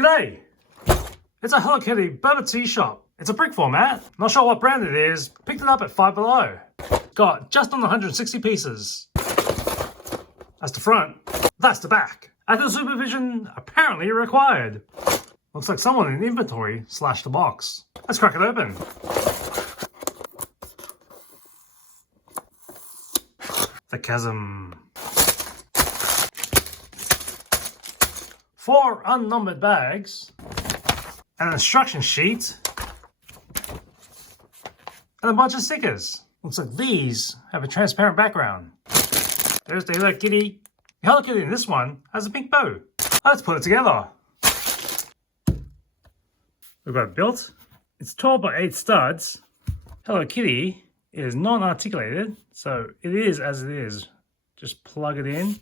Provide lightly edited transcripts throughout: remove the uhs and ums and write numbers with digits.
G'day! It's a Hello Kitty Boba Tea Shop. It's a brick format. Not sure what brand it is. Picked it up at Five Below. Got just under 160 pieces. That's the front. That's the back. Active supervision apparently required. Looks like someone in inventory slashed the box. Let's crack it open. The chasm. 4 unnumbered bags. An instruction sheet. And a bunch of stickers. Looks like these have a transparent background. There's the Hello Kitty. The Hello Kitty in this one has a pink bow. Let's put it together. We've got it built. It's 12 by 8 studs. Hello Kitty is non-articulated, so it is as it is. Just plug it in.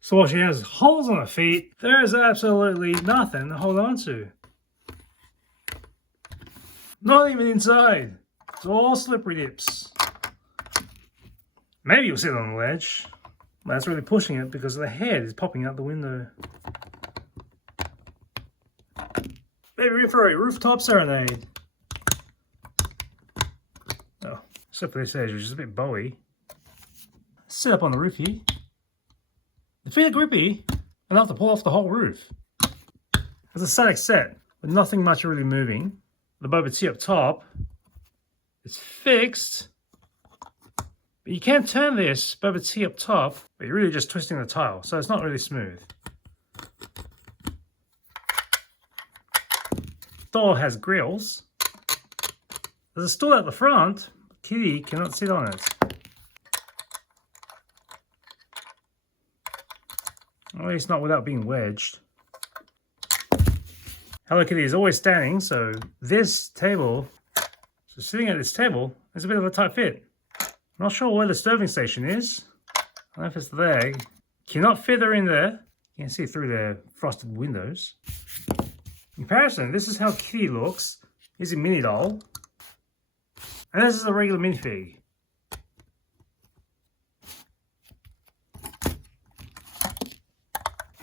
So while she has holes on her feet, there is absolutely nothing to hold on to. Not even inside. It's all slippery dips. Maybe you'll sit on the ledge. But that's really pushing it because the head is popping out the window. Maybe for a rooftop serenade. Oh, except for this edge, which is a bit bowy. Sit up on the roof here. The feet are grippy enough to pull off the whole roof. It's a static set with nothing much really moving. The boba tea up top is fixed. But you can turn this boba tea up top, but you're really just twisting the tile, so it's not really smooth. Door has grills. There's a stool at the front. Kitty cannot sit on it. At least not without being wedged. Hello Kitty is always standing, so this table, so sitting at this table, is a bit of a tight fit. I'm not sure where the serving station is. I don't know if it's there. Cannot fit her in there. You can see through the frosted windows. In comparison, this is how Kitty looks. Here's a mini doll. And this is a regular minifig.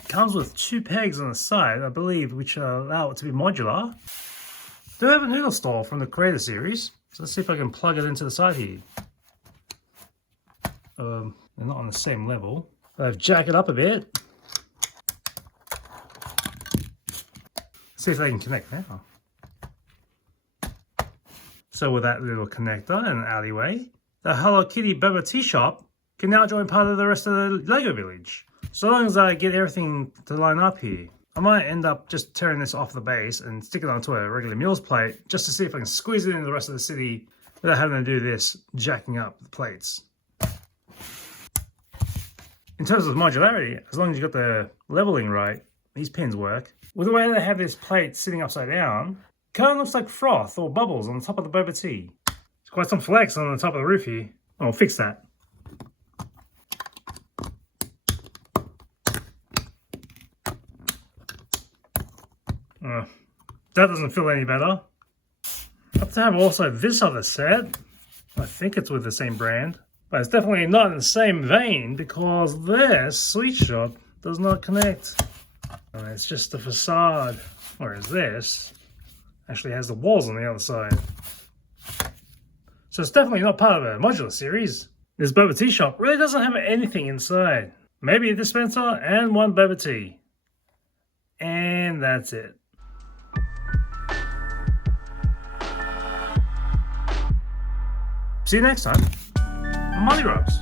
Comes with 2 pegs on the side, I believe, which allow it to be modular. Do have a noodle store from the Creator series, so let's see if I can plug it into the side here. They're not on the same level. I've jacked it up a bit. See if they can connect now. So with that little connector and an alleyway, the Hello Kitty Boba Tea Shop can now join part of the rest of the Lego village. So long as I get everything to line up here. I might end up just tearing this off the base and stick it onto a regular meals plate just to see if I can squeeze it into the rest of the city without having to do this jacking up the plates. In terms of modularity, as long as you got the leveling right, these pins work. With the way they have this plate sitting upside down, kind of looks like froth or bubbles on the top of the boba tea. There's quite some flex on the top of the roof here. I'll fix that. That doesn't feel any better. I have to have also this other set. I think it's with the same brand. But it's definitely not in the same vein because this sweet shop does not connect. It's just the facade. Whereas this actually has the walls on the other side. So it's definitely not part of a modular series. This boba tea shop really doesn't have anything inside. Maybe a dispenser and 1 boba tea. And that's it. See you next time on Money Rocks.